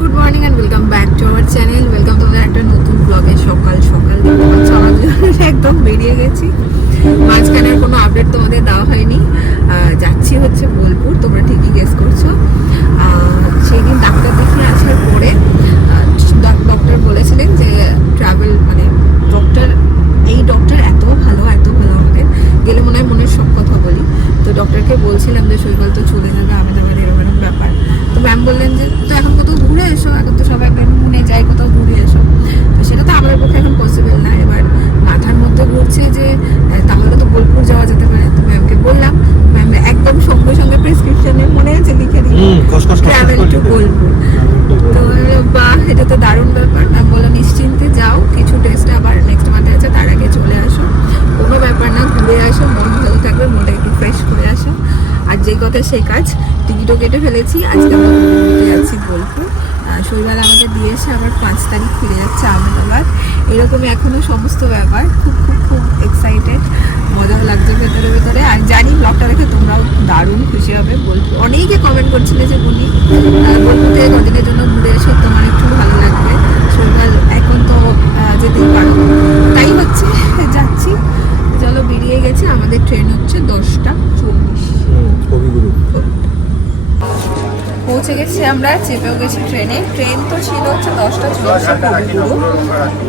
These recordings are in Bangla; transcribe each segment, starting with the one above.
Good morning and welcome back to our channel. Welcome তোমাদের একটা নতুন ব্লগে। সকাল সকাল একদম বেরিয়ে গেছি। মাঝখানের কোনো আপডেট তোমাদের দেওয়া হয়নি। যাচ্ছি হচ্ছে বোলপুর, তোমরা ঠিকই গেস করছো। সেই দিন ডাক্তার দেখিয়ে আসার পরে ডক্টর বলেছিলেন যে ট্রাভেল মানে ডক্টর এত ভালো আমাদের গেলে মনে হয় মনের সব কথা বলি। তো ডক্টরকে বলছিলাম যে শৈবাল তো চলে যাবে আহমেদাবাদ, এরকম ব্যাপার। তো ম্যাম বললেন যে তো এখন কোথাও ঘুরে এসো, এখন তো সবাই মনে যায় কোথাও ঘুরে এসো। তো সেটা তো আমাদের পক্ষে এখন পসিবল না। এবার মাথার মধ্যে ঘুরছে যে তাহলে তো বোলপুর যাওয়া যেতে পারে। তো ম্যামকে বললাম, ম্যাম একদম সঙ্গে সঙ্গে প্রেসক্রিপশনে মনে আছে লিখে দিই ট্রাভেল টু বোলপুর। তো বাহ, এটা তো দারুণ ব্যাপার। ম্যাম বললো নিশ্চিন্তে যাও, কিছু টেস্ট আবার নেক্সট মান্থে আছে, তার আগে চলে আসো, কোনো ব্যাপার না, ঘুরে আসো, মন ভালো থাকবে, মনটা একটু ফ্রেশ করে আসো। আর যে কথা সেই কাজ, টিকিটও কেটে ফেলেছি। আজকে আমরা ঘুরতে যাচ্ছি বোলপুর। শৈবাল আমাকে দিয়ে এসে আবার 5 তারিখ ফিরে যাচ্ছে আহমেদাবাদ। এরকমই এখনো সমস্ত ব্যাপার। খুব খুব খুব এক্সাইটেড, মজাও লাগছে ভেতরে। আর জানি ব্লগটা দেখে তোমরাও দারুণ খুশি হবে। বোলপুর অনেকে কমেন্ট করছিলে যে বলি বোলপুর থেকে কদিনের জন্য ঘুরে এসো, তোমার একটু ভালো লাগবে। শৈবাল এখন তো যেতেই পারো, তাই হচ্ছে যাচ্ছি। চলো বেরিয়ে গেছে। আমাদের ট্রেন হচ্ছে 10:40। পৌঁছে গেছি আমরা, চেপেও গেছি ট্রেনে। ট্রেন তো ছিল হচ্ছে 10:40 কবিগুরু।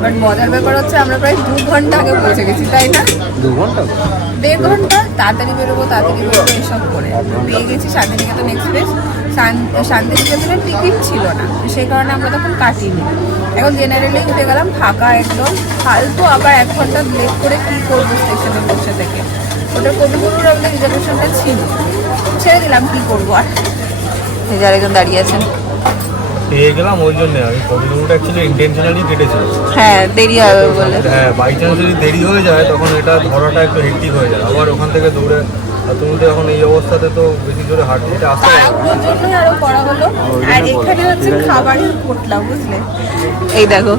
বাট মজার ব্যাপার হচ্ছে আমরা প্রায় 2 ঘন্টা আগে পৌঁছে গেছি, তাই না? 1.5 ঘন্টা। তাড়াতাড়ি বেরোবো এসব করে পেয়ে গেছি শান্তিনিকেতন এক্সপ্রেস। শান্তিনিকেতনের টিকিট ছিল না, সেই কারণে আমরা তখন কাটিনি। এখন জেনারেলি উঠে গেলাম, ফাঁকা একদম। ফালতু আবার 1 ঘন্টা লেট করে কি করবো স্টেশনে বসে থেকে। ওটা কবিগুরুর আমাদের রিজার্ভেশনটা ছিল, ছেড়ে দিলাম, কি করবো আর। আরেকজন দাঁড়িয়ে আছেন, পেয়ে গেলাম ওই জন্য। আমি কবিগুরুটা অ্যাকচুয়ালি ইন্টেনশনালি কেটেছিলাম। হ্যাঁ দেরি হবে বলে। হ্যাঁ, বাই চান্স যদি দেরি হয়ে যায় তখন এটা ধরাটা একটু হেক্টিক হয়ে যায়। আবার ওখান থেকে দৌড়ে, তুমি তো এখন এই অবস্থাতে তো বেশি জোরে হাঁটতে আসতে তাড়াহুড়োর জন্যই আরো করা হলো। আর এখানে হচ্ছে খাবারের পোটলা, বুঝলে? এই দেখো,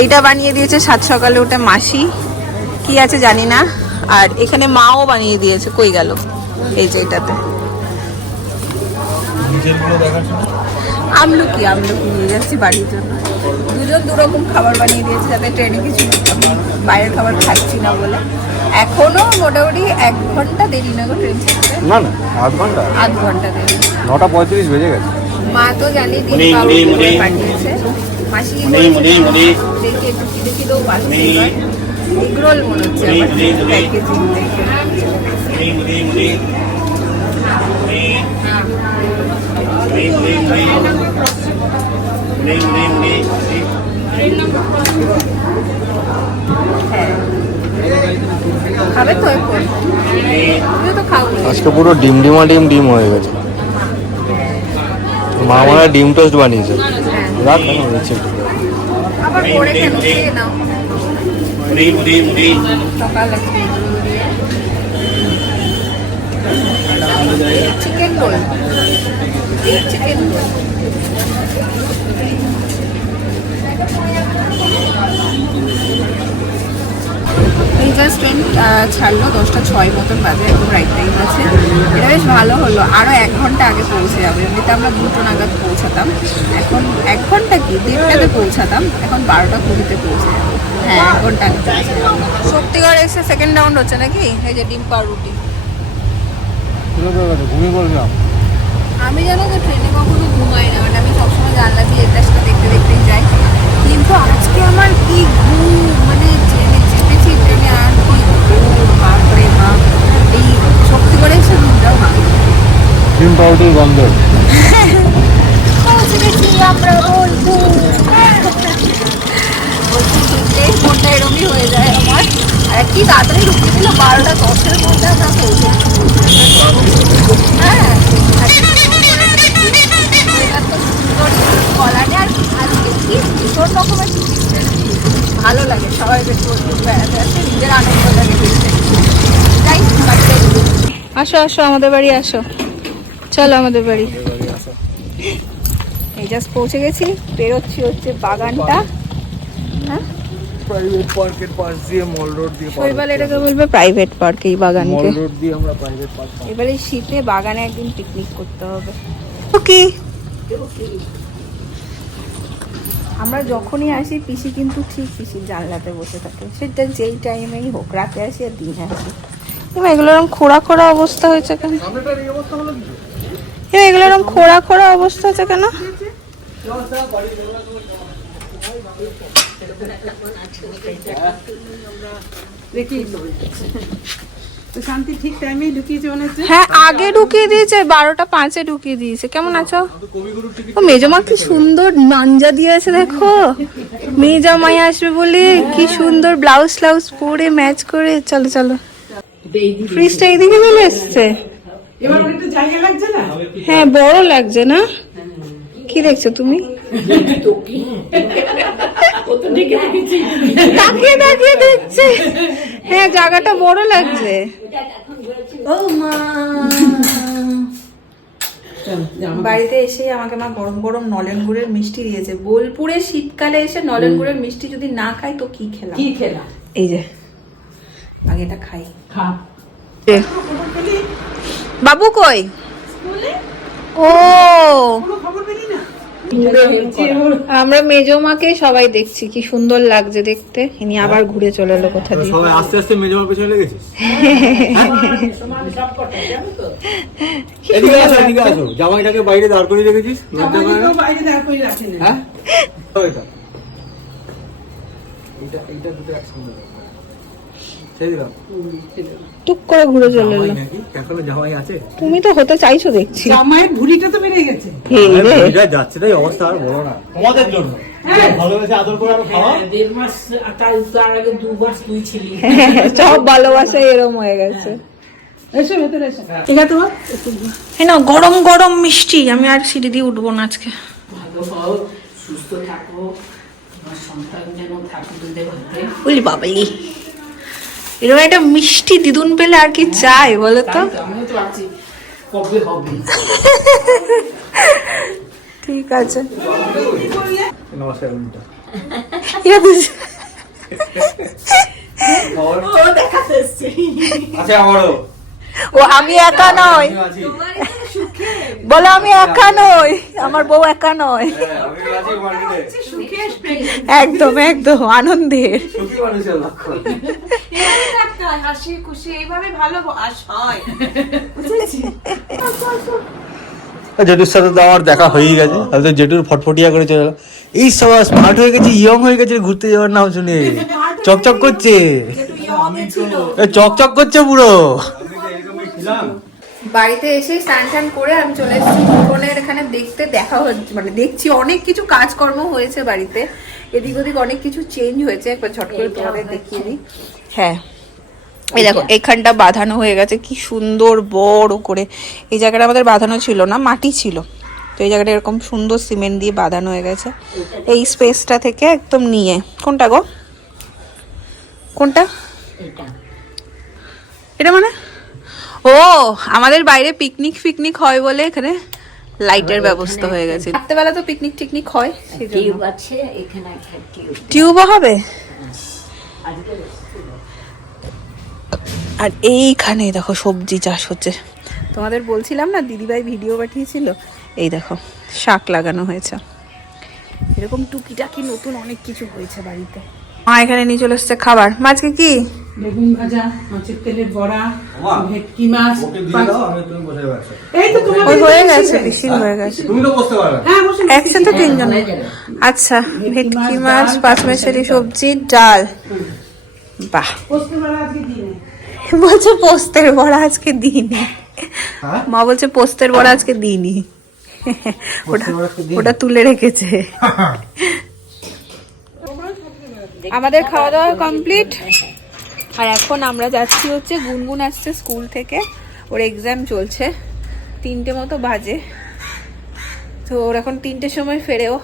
এইটা বানিয়ে দিয়েছে 7 সকালে উঠে মাসি, কি আছে জানি না। আর এখানে মাও বানিয়ে দিয়েছে, কই গেল? এই যে এটাতে আমলকি নিয়ে যাচ্ছি বাড়ির জন্য। দুজন দুরকম খাবার বানিয়ে দিয়েছে, যাতে ট্রেনে কিছু বাইরের খাবার খাচ্ছি না বলে। এখনো মোটামুটি 1 ঘন্টা দেরি না গো ট্রেন ছাড়তে। না আধ ঘন্টা দেরি। 9:35 বেজে গেছে। মা তো জানি দিন পাঠিয়েছে। মাসি দেখি একটু দেখি তো পাঠিয়ে এগরোল মনে হচ্ছে প্যাকেজিং দেখে। খাবে তো এখন? তুমিও তো খাও। আজকে পুরো ডিম হয়ে গেছে। মা আমার ডিম টোস্ট বানিয়েছে। রাখ কেন হয়েছে আবার পরে কেন খেয়ে নাও। সকাল চিকেন রোল, চিকেন রোল। এই জাস্ট ট্রেন ছাড়লো 10:06 মতন বাজে, একদম রাইট টাইম আছে। এটা বেশ ভালো হলো, আরও 1 ঘন্টা আগে পৌঁছে যাবে। এমনিতে আমরা 2টো নাগাদ পৌঁছাতাম, এখন 1 ঘন্টা কি 1:30টাতে পৌঁছাতাম, এখন 12:20-তে পৌঁছে যাবো। হ্যাঁ, 1 ঘন্টা আগে পৌঁছে যাবো। শক্তিগড় এসে সেকেন্ড রাউন্ড হচ্ছে নাকি? এই যে ডিম পাউরুটি। আমি জানো তো ট্রেনে কখনো ঘুমাই না, মানে আমি সবসময় জানলা দিয়ে এটা সেটা দেখতেই যাই। কিন্তু আজকে আমার কি ঘুম, মানে ট্রেনে চেপেছি, ট্রেনে আর কি বাপরে বাপ। এই শক্তিগড়ে এসে ঘুমটাও ভালো। ডিম পাউরুটির গন্ধ পৌঁছে গেছি আমরা বোলপুর। মনটা এরমই হয়ে যায় আমার। আর কি তাড়াতাড়ি ঢুকে দিল, 12:10-এর মধ্যে আমরা পৌঁছে। হ্যাঁ, বলা নেই। আর আজকে কি ভীষণ রকমের ভালো লাগে, সবাই বেশ বেড়াতে আসে, নিজের আনন্দ লাগে। যাই আসো আমাদের বাড়ি আসো, চলো আমাদের বাড়ি। এই জাস্ট পৌঁছে গেছি, বেরোচ্ছি হচ্ছে বাগানটা। হ্যাঁ, প্রাইভেট পার্কের পাশ দিয়ে মল রোড দিয়ে শৈবাল এটাকে বলবে প্রাইভেট পার্ক। এই বাগানকে মল রোড দিয়ে আমরা প্রাইভেট পার্ক। এবারে শীতে বাগানে একদিন পিকনিক করতে হবে। ওকে আমরা যখনই আসি পিসি কিন্তু ঠিক পিসির জানলাতে বসে থাকে, সেটা যেই টাইমেই হোক, রাতে আসি আর দিনে আসি। এবার এগুলো এরকম খোঁড়া খোঁড়া অবস্থা হয়েছে কেন? এগুলো এরকম খোঁড়া খোঁড়া অবস্থা হয়েছে কেন? শান্তি ঠিক টাইমে ঢুকিয়েছে মনে হচ্ছে। হ্যাঁ আগে ঢুকিয়ে দিয়েছে, 12টা 5-এ ঢুকিয়ে দিয়েছে। কেমন আছো? ও মেজমা কি সুন্দর নাঞ্জা দিয়ে আছে দেখো, মেয়ে জামাই আসবে বলে কি সুন্দর ব্লাউজ ফ্লাউজ পরে ম্যাচ করে। চলো চলো, ফ্রিজটা এইদিকে চলে এসছে। এবার একটু জায়গা লাগছে না? হ্যাঁ বড় লাগছে না? কি দেখছো তুমি? তাকিয়ে তাকিয়ে দেখছে। হ্যাঁ জায়গাটা বড় লাগছে। ও মা, বাড়িতে এসে আমাকে মা গরম গরম নলেন গুড়ের মিষ্টি দিয়েছে। বোলপুরে শীতকালে এসে নলেন গুড়ের মিষ্টি যদি না খাই তো কি খেলাম? কি খেলা? এই যে আগে এটা খাই। খা। বাবু কই? ও কোনো খবর পেলি না? আমরা মেজমাকে সবাই দেখছি, কি সুন্দর লাগছে দেখতে। ইনি আবার ঘুরে চলে এলো কোথা দিয়ে। সবাই আস্তে আস্তে মেজমার পেছনে লেগেছিস। এদিকে আসো, এদিকে আসো। জামাইটাকে বাইরে দাঁড় করে রেখেছিস, লজ্জা করে না? বাইরে দাঁড় করে রাখেনি। হ্যাঁ ওইটা এইটা এইটা দুটো একসঙ্গে দাও। সেই দিলাম। টুক করে ঘুরে চলে এলো। জামাই নাকি? এখনো জামাই আছে? তুমি তো হতে চাইছো দেখছি। জামাইয়ের ভুঁড়িটা তো বেড়ে গেছে। এই রে, এটা যাচ্ছে তাই অবস্থা আর বলো না। তোমাদের জন্য ভালোবেসে আদর করে আর খাওয়া। 1.5 মাস তার আগে 2 মাস তুই ছিলি। সব ভালোবাসা এরম হয়ে গেছে। এসো ভেতরে এসো। এটা তো হ্যাঁ না, গরম গরম মিষ্টি। আমি আর সিঁড়ি দিয়ে উঠবো না আজকে। ভালো হও, সুস্থ থাকো, তোমার সন্তান যেন থাকো দুধে ভাতে। বলি বাবালি, এরকম একটা মিষ্টি দিদুন পেলে আর কি চাই বলো তো? আমিও তো আছি, কবে হবে? ঠিক আছে। নমস্কার বন্ধুরা। আচ্ছা আমারও। ও আমি একা নই, আমিও আছি। বলো আমি একা নই, আমার বউ একা নয়। হ্যাঁ, আমিও আছি মার্কেটে। একদম একদম আনন্দের। সুখী মানুষের লক্ষণ। হাসি খুশি এইভাবে ভালো হয়। জেঠুর সাথে তো আমার দেখা হয়েই গেছে। আমি তো জেঠুর ফটফটিয়া করে চলে এলাম। এই সব স্মার্ট হয়ে গেছে, ইয়ং হয়ে গেছে ঘুরতে যাওয়ার নাম শুনে। চকচক করছে, চকচক করছে পুরো। বাড়িতে এসে স্নান টান করে আমি চলে এসেছি ফোনের এখানে দেখতে। দেখা হচ্ছে মানে দেখছি অনেক কিছু কাজকর্ম হয়েছে বাড়িতে, এদিক ওদিক অনেক কিছু চেঞ্জ হয়েছে। একবার ঝট করে তোমাদের দেখিয়ে দিই। হ্যাঁ এই দেখো এখানটা বাঁধানো হয়ে গেছে কি সুন্দর বড় করে। এই জায়গাটা আমাদের বাঁধানো ছিল না, মাটি ছিল, তো এই জায়গাটা এরকম সুন্দর সিমেন্ট দিয়ে বাঁধানো হয়ে গেছে। এই স্পেসটা থেকে একদম নিয়ে। কোনটা গো? কোনটা এটা? মানে ও আমাদের বাইরে পিকনিক ফিকনিক হয় বলে এখানে লাইটের ব্যবস্থা হয়ে গেছে। রাত্রেবেলা তো পিকনিক টিকনিক হয়, টিউব আছে এখানে, একটা টিউবও হবে। আর এইখানে দেখো সবজি চাষ হচ্ছে। তোমাদের বলছিলাম না দিদিভাই ভিডিও পাঠিয়েছিল, এই দেখো শাক লাগানো হয়েছে। এরকম টুকিটাকি নতুন অনেক কিছু হয়েছে বাড়িতে। মা এখানে নিয়ে চলে এসছে খাবার। মাছকে কি? বেগুন ভাজা, মাছের তেলের বড়া, ভেটকি মাছ। এই তো ওই হয়ে গেছে, বেশি হয়ে গেছে। তুমি তো বসতে পারবে। হ্যাঁ বসে একসাথে তিনজন। আচ্ছা ভেটকি মাছ, পাঁচমেশালি সবজি, ডাল। বাহ, বসতে পারা আজকে দিনে। বলছে পোস্তের বড়া আজকে দিইনি। মা বলছে পোস্তের বড়া আজকে দিইনি, ওটা তুলে রেখেছে। আমাদের খাওয়া দাওয়া কমপ্লিট। আর এখন আমরা যাচ্ছি হচ্ছে, গুনগুন আসছে স্কুল থেকে, ওর এক্সাম চলছে, 3টে মতো বাজে, তো ওর এখন 3টের সময় ফেরেও,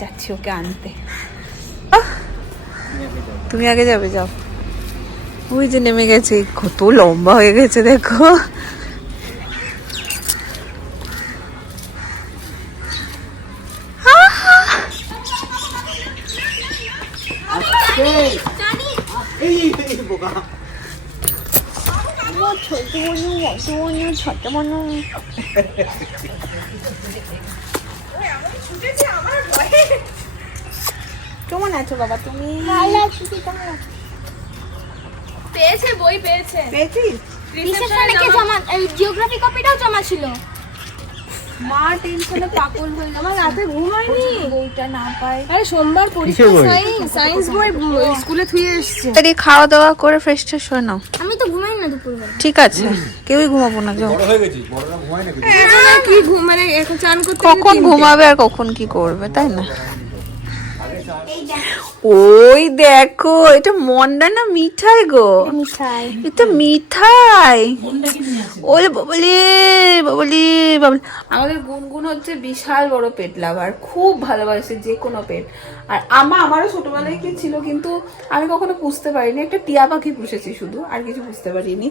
যাচ্ছি ওকে আনতে। তুমি আগে যাবে? যাও। ওই যে নেমে গেছে, কত লম্বা হয়ে গেছে দেখো। কেমন আছো বাবা তুমি? ভালো আছি, তুই কেমন আছিস? পেয়েছে, বই পেয়েছে। পেয়েছিস? রিসেপশনে কে জমা জিওগ্রাফি কপিটাও জমা ছিল। মা টেনশনে পাগল হয়ে গেল। আমার রাতে ঘুম হয়নি। বইটা না পাই। আরে সোমবার পরীক্ষা, বই? সায়েন্স বই স্কুলে থুয়ে এসেছে। তাড়াতাড়ি খাওয়া দাওয়া করে ফ্রেশ ট্রেশ হয়ে নাও। আমি তো ঘুমাই না দুপুরবেলা। ঠিক আছে, কেউই ঘুমাবো না, যাও। বড় হয়ে গেছি, বড়রা ঘুমায় নাকি? কি ঘুম, মানে এখন চান করতে কখন ঘুমাবে আর কখন কি করবে, তাই না? ওই দেখো, এটা মন্ডা না মিঠাই গো? মিঠাই। এটা মিঠাই। ওরে বাবলি বাবলি বাবলি। আমাদের গুনগুন হচ্ছে বিশাল বড় পেট লাভার, খুব ভালোবাসে যে কোনো পেট। আর আমারও ছোটবেলায় কি ছিল, কিন্তু আমি কখনো পুষতে পারিনি। একটা টিয়া পাখি পুষেছি শুধু, আর কিছু পুষতে পারিনি।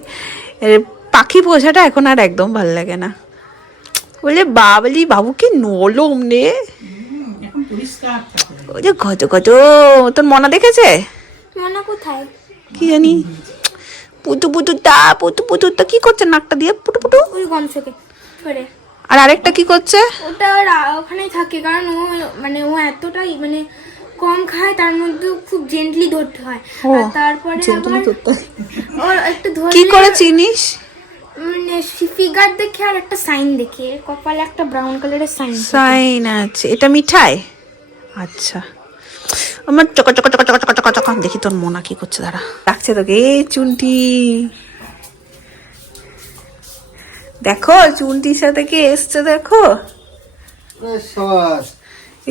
পাখি পোষাটা এখন আর একদম ভালো লাগে না। বলে বাবলি বাবু কি নরম রে, এখন পরিষ্কার থাকে। ওই যে গজ গজ। তোর মনা দেখেছে? মনা কোথায়? কি জানি, পুতু পুতুটা কি করছে নাকটা দিয়ে পুটু পুটু? ওই গমসকে ধরে। আর আরেকটা কি করছে? ওটা ওখানেই থাকে, কারণ ও মানে ও এতটাই মানে কম খায়, তার মধ্যে খুব জেন্টলি ধরতে হয়। ও, আর তারপরে gently আবার ধরতে হয়। ওর একটু ধরে কি করে চিনিস? মানে ফিগার দেখে আর একটা সাইন দেখে, কপালে একটা ব্রাউন কালারের সাইন। সাইন আছে। এটা মিঠাই? আচ্ছা। আমার চকা চকা চকা চকা চকা চকা চকা। দেখি তোর মনা কি করছে, দাঁড়া। ডাকছে তোকে, এই চুনটি। দেখো চুনটির সাথে কে এসছে, দেখো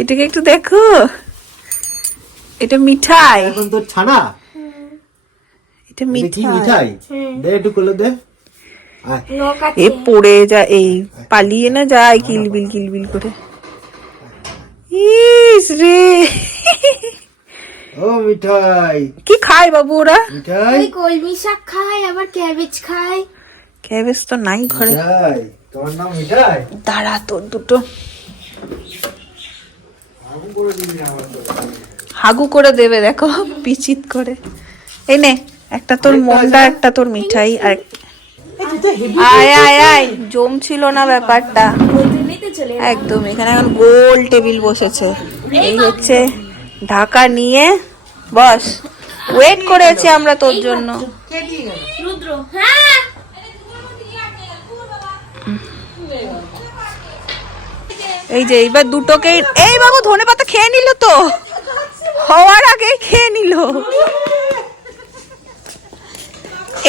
এটাকে একটু দেখো। এটা মিঠাই। এখন তোর ছানা, এটা এটা কি মিঠাই। মিঠাই? দে একটু কোলে দে। আয়। নখ আছে। এ পড়ে যা, এই পালিয়ে না যায় কিলবিল করে। ইস রে, ও মিঠাই, কি খায় বাবু ওরা? মিঠাই, ওই কলমি শাক খায়, আবার ক্যাবেজ খায়। ক্যাবেজ তো নাই ঘরে। মিঠাই, তোমার নাম মিঠাই? দাঁড়া, তোর দুটো হাগু করে দেবে, দেখো পিচিত করে। এই নে, একটা তোর মন্ডা, একটা তোর মিঠাই। আর আয় আয় আয়, জমছিল না ব্যাপারটা একদম। এখানে এখন গোল টেবিল বসেছে। এই হচ্ছে ঢাকা নিয়ে বস, ওয়েট করে আছি আমরা তোর জন্য। রুদ্র, হ্যাঁ এই যে এইবার দুটোকে, এই বাবু ধনে পাতা খেয়ে নিল তো, হওয়ার আগে খেয়ে নিল।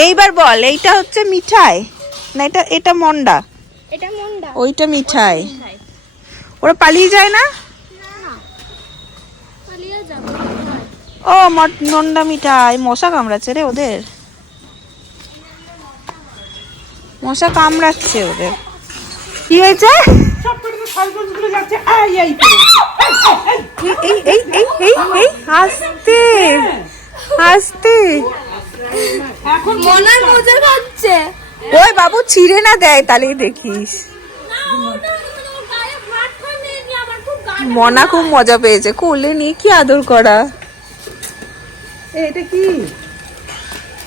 এইবার বল, এইটা হচ্ছে মিঠাই না এটা এটা মন্ডা? এটা মন্ডা। ওইটা মিঠাই। ওরা পালিয়ে যায় না? পালিয়ে যাও। ও মন্ডা মিঠাই। মশা কামড়াচ্ছে রে ওদের, মশা কামড়াচ্ছে ওদের। কি হয়েছে? সব করে তো সাজগোজগুলো যাচ্ছে। আই আই করে। এই এই এই এই এই আস্তে আস্তে। এখন মনার মজা খাচ্ছে। ওই বাবু ছিঁড়ে না দেয়, তাহলেই দেখিস। মনা খুব মজা পেয়েছে, কোলে নিয়ে কি আদর করা। এটা কি?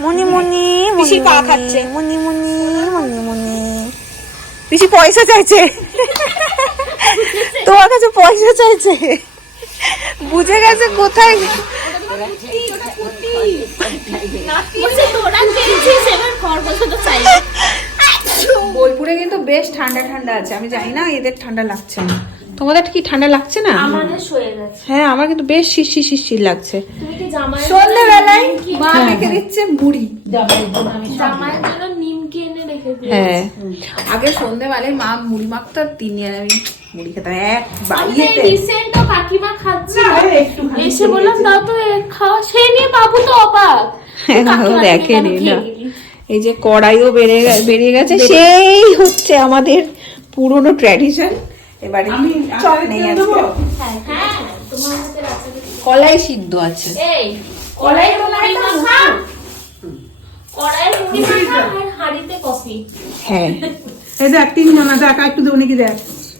মনি মনি পিসি পা খাচ্ছে। মনি মনি মনি মনি। পিসি পয়সা চাইছে, তোমার কাছে পয়সা চাইছে। বুঝে গেছে কোথায়। বোলপুরে কিন্তু বেশ ঠান্ডা ঠান্ডা আছে। আমি জানি না এদের ঠান্ডা লাগছে না। তোমাদের কি ঠান্ডা লাগছে না? আমাদের সয়ে গেছে। হ্যাঁ, আমার কিন্তু বেশ শিরশির শিরশির লাগছে। তুমি কি জামাই সন্ধ্যাবেলায় মা রেখে দিচ্ছে মুড়ি। জামাইয়ের জন্য নিমকি এনে রেখে দিই। হ্যাঁ, আগে সন্ধ্যাবেলায় মা মুড়ি মাখতো, আর তিনি আর আমি মুড়ি খেতাম এক আমি বাড়িতে। রিসেন্ট তো কাকিমা খাচ্ছি, এসে বললাম দাও তো খাওয়া, সে নিয়ে বাবু তো অবাক। দেখেনি না, এই যে কড়াইও বেরিয়ে গেছে। সেই হচ্ছে আমাদের পুরনো ট্র্যাডিশন। এবারে চপ নেই আজকে, হ্যাঁ তোমার হাতের আছে। কলাই সিদ্ধ আছে। এই কড়াই মুড়ি মাখা, কড়াই মুড়ি মাখা আর হাঁড়িতে কফি। হ্যাঁ, এই দেখ তিন জনা, দেখ একটু দেবো নাকি দেখ।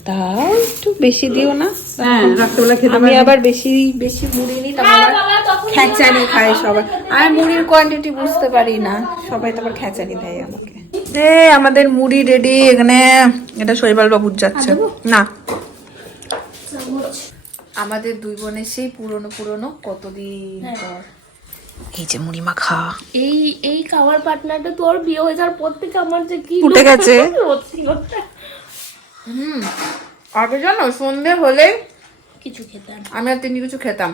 তাও একটু বেশি দিও না। হ্যাঁ রাত্রেবেলা খেতে আমি আবার বেশি বেশি মুড়ি নিই, তারপর হ্যাঁ, আবার বাবা, তখন খেচানি খায় সবাই। আমি মুড়ির কোয়ান্টিটি বুঝতে পারি না, সবাই তারপর খেচানি দেয় আমাকে। আমাদের মুড়ি রেডি। এখানে এটা শৈবাল বাবুর যাচ্ছে না। আমাদের দুই বোনের সেই পুরনো কতদিন পর এই যে মুড়ি মাখা এই খাওয়ার পার্টনারটা তোর বিয়ে হয়ে যাওয়ার পর থেকে আমার যে কি উঠে গেছে। হচ্ছিল আগে জানো সন্ধে হলে কিছু খেতাম আমি আর তিনি কিছু খেতাম,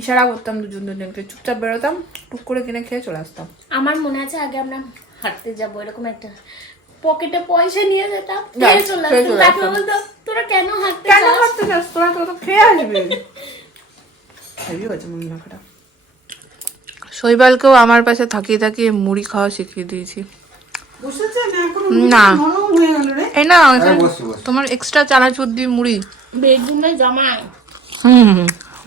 ইশারা করতাম দুজনকে, চুপচাপ বেরোতাম, টুক করে কিনে খেয়ে চলে আসতাম। আমার মনে আছে আগে আমরা হাঁটতে যাবো এরকম একটা পকেটে পয়সা নিয়ে যেতাম, ব্যাস, খেয়ে চলে খেয়ে আসতাম। চলে তারপর আসতাম। বলতো তোরা কেন হাঁটতে কেন যাস? হাঁটতে যাস, তোরা তো খেয়ে আসবে। হেভি হয়েছে মুড়ি মাখাটা। শৈবালকেও আমার পাশে থাকিয়ে মুড়ি খাওয়া শিখিয়ে দিয়েছি। বসেছে না এখনো? না। নরম হয়ে গেল রে। এই না তোমার এক্সট্রা চানাচুর দিয়ে মুড়ি। বেডরুমে জামাই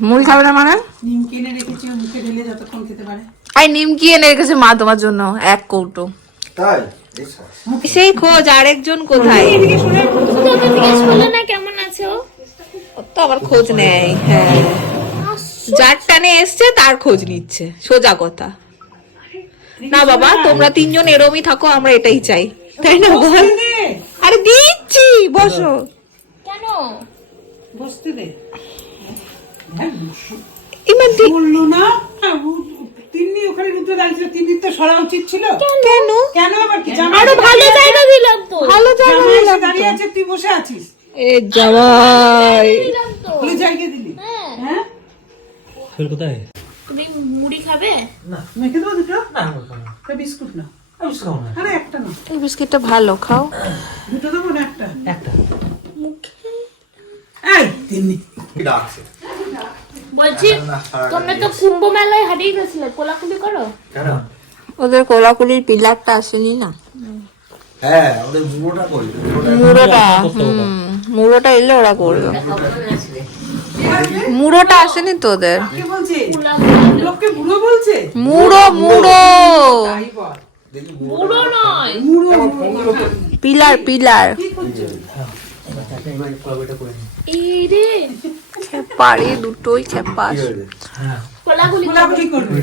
মুড়ি খাবে না মানে? নিম কিনে রেখেছি, ও মুখে ঢেলে যতক্ষণ খেতে পারে। আই নিমকি এনে রেখেছে মা তোমার জন্য 1 কৌটো। তাই সেই খোঁজ আরেকজন কোথায়? তোকে জিজ্ঞেস করলো না কেমন আছে ও? ও তো আবার খোঁজ নেই। হ্যাঁ, যার টানে এসছে তার খোঁজ নিচ্ছে, সোজা কথা। না বাবা, তোমরা 3 জন এরমই থাকো, আমরা এটাই চাই, তাই না বল? আরে দিচ্ছি, বসো। কেন? বসতে দে। ইমান বললো না তিন্নি ওখানে রুদ্র দাঁড়িয়েছিল, তিন্নির তো সরা উচিত ছিল। কেন? কেন আবার কি? জামাই আরো ভালো জায়গা দিলাম তো। ভালো জায়গা জামাই এসে দিলাম তো। দাঁড়িয়ে আছে, তুই বসে আছিস। এ জামাই, দিলাম তো। বলে জায়গা দিলি। হ্যাঁ, কোথায়? তুমি মুড়ি খাবে? মেখে দেবো দুটো? না একটা বিস্কুট না? আমি খাও না। আরে একটা না, এই বিস্কিটটা ভালো, খাও। দুটো দেবো না একটা? একটা এই তিন্নি কি ডাকছে? বলছি তোমরা তো কুম্ভ মেলায় হারিয়ে গেছিলে, কোলাকুলি করো। কেন? ওদের কোলাকুলির পিলারটা আসেনি না, হ্যাঁ, ওদের মুড়োটা কই? মুড়োটা এলে ওরা করবে। মুড়োটা আসেনি তো ওদের। কে বলছে? লোককে বুড়ো বলছে? মুড়ো তাই বল। বুড়ো নয়, পিলার কি করছো? এই রে পারি দুটোই খেপা, কোলাকুলি গোলাগুলি করবে।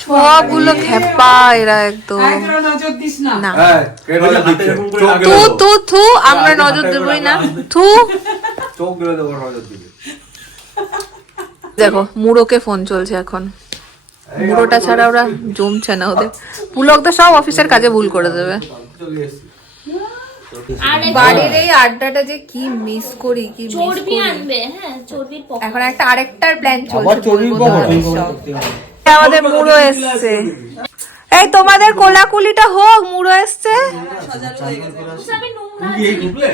সবগুলো খেপা এরা একদম। আয় তোরা নজর দিস না। না হ্যাঁ, কে নজর দিচ্ছে? চোখ তু গেলে তু থু, আমরা নজর দেবই না। থু, চোখ গেলে দেবো নজর দিবে। দেখো মুড়োকে ফোন চলছে এখন, মুড়োটা ছাড়া ওরা জমছে না ওদের। পুলকদা সব অফিসের কাজে ভুল করে দেবে। চলে এসেছি। আর বাড়ির এই আড্ডাটা যে কি মিস করি, কি মিস চর্বি করি। আনবে, হ্যাঁ চর্বির পকোড়া। এখন একটা আরেকটার প্ল্যান আবার চলছে, চর্বির বলবো পকোড়া? তোমাদের সব। আমাদের মুড়ো এসছে, এই তোমাদের কোলাকুলিটা হোক, মুড়ো এসছে। আমি নোংরা কি এই ঢুকলে?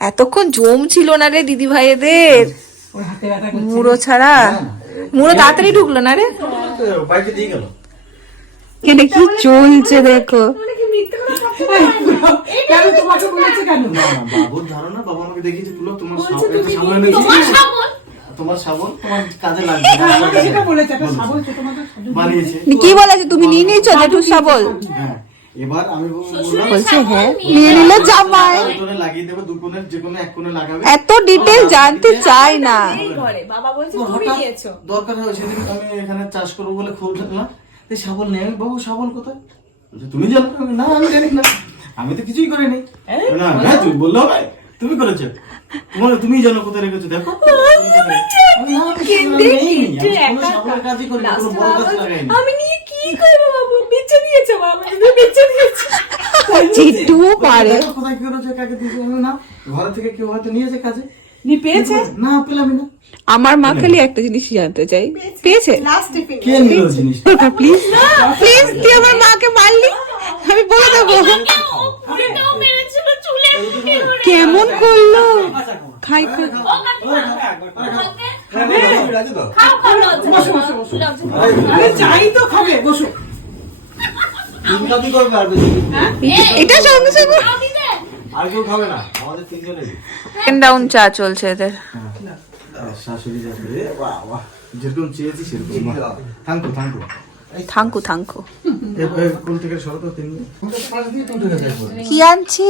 এতক্ষণ জম ছিল না রে দিদি ভাইদের ওর হাতে ব্যথা করছে। মুড়ো ছাড়া। মুড়ো তাড়াতাড়ি ঢুকলো না রে। বাইকে দিয়ে গেল। এখানে কি চলছে দেখো। কেন তোমাকে বলেছে কেন? বাবুর ধারণা, বাবা আমাকে দেখিয়েছে তুলো তোমার সাবন এনেছি। তোমার সাবন তোমার সাবন তোমার কাজে লাগবে। আমাকে সেটা বলেছে, একটা সাবল ছোট মতো সাবল। বানিয়েছে। কি বলেছে, তুমি নিয়ে নিয়েছো জেঠুর শাবল? হ্যাঁ, এবার আমি বললাম বলছে হ্যাঁ নিয়ে নিলে জামাই। দুটোনে লাগিয়ে দেবো, দু কোণে যে কোনো এক কোণে লাগাবে। এত ডিটেল জানতে চাই না। দরকার হয় সেদিন আমি এখানে চাষ করবো বলে খুব ঢাকলাম, এই শাবল নেই। আমি, বাবু শাবল কোথায়? বলছে, তুমি জানো? আমি, না আমি জানি না, আমি তো কিছুই করিনি। না না, তুমি বললো না, তুমি করেছো। তুমি জানো কোথায় রেখেছো, দেখো। আমি, না, আমি নেই, আমি কোনো শাবলের কাজই করিনি, কোনো বড় কাজ লাগাইনি। আমি নিয়ে কি করব বাবু? বেঁচে দিয়েছো বাবা, তুমি বেঁচে দিয়েছো। চিট্টু পারে। দেখো কোথায় কি করেছো, কাকে দিয়েছো? আমি, না, ঘরে থেকে কেউ হয়তো নিয়েছে কাজে। নি পেয়েছে? না, পেলামই না। আমার মা খালি একটা জিনিস জানতে চাই, পেয়েছে? কে নিল জিনিস? প্লিজ প্লিজ, তুই আমার মাকে মারলি, আমি বলে দেবো। পুরোটাও মেরেছিল চুলে মুখে ধরে। কেমন করলো? খাই খাই। খাও খাও লজ্জা আরে যাই তো খাবে, বসো। কি করবে আর বেশি? এটা সঙ্গে সঙ্গে আমি দে। আর কেউ খাবে না, আমাদের তিনজনেরই। ডাউন চা চলছে এদের। শাশুড়ি শাশুড়ি, বাহ বাহ, যেরকম চেয়েছি সেরকম। Thank you. থাঙ্কু কোন থেকে সরো তো তিন দিন। পাশ দিয়ে তো উঠে গেছে একবার। কি আনছি?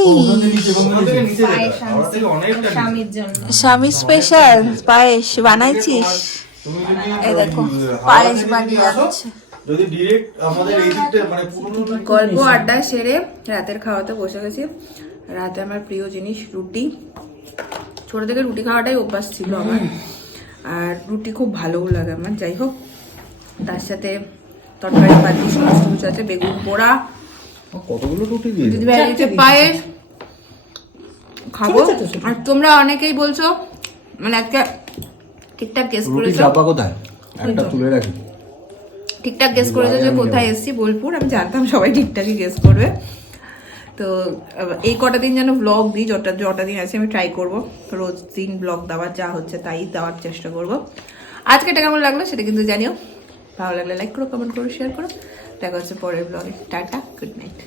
ওখান থেকে নিচে যেতে। ওখান থেকে অনেকটা নিচে। স্বামী স্পেশাল পায়েস বানাইছিস? তুমি যদি এই দেখো পায়েস বানিয়ে আনছে। যদি ডিরেক্ট আমাদের এই দিকটা মানে পুরনো গল্প আড্ডা সেরে রাতের খাওয়াতে বসে গেছি। রাতে আমার প্রিয় জিনিস রুটি, ছোটো থেকে রুটি খাওয়াটাই অভ্যাস ছিল আমার, আর রুটি খুব ভালোও লাগে আমার। যাই হোক, তার সাথে তরকারি পাতি সমস্ত কিছু আছে, বেগুন পোড়া, কতগুলো রুটি দিয়ে দিদিভাই এনেছে পায়েস, খাবো। আর তোমরা অনেকেই বলছো, মানে আজকে ঠিকঠাক গেস করেছো, কোথায় একটা তুলে রাখি। ঠিকঠাক গেস করেছো যে কোথায় এসেছি, বোলপুর। আমি জানতাম সবাই ঠিকঠাকই গেস করবে। তো এই কটা দিন যেন ব্লগ দিই, যটা দিন আছে আমি ট্রাই করব রোজ দিন ব্লগ দেওয়ার, যা হচ্ছে তাই দেওয়ার চেষ্টা করব। আজকে এটা কেমন লাগলো সেটা কিন্তু জানিও। ভালো লাগলে লাইক করো, কমেন্ট করো, শেয়ার করো। দেখা হচ্ছে পরের ব্লগে। Tata, good night.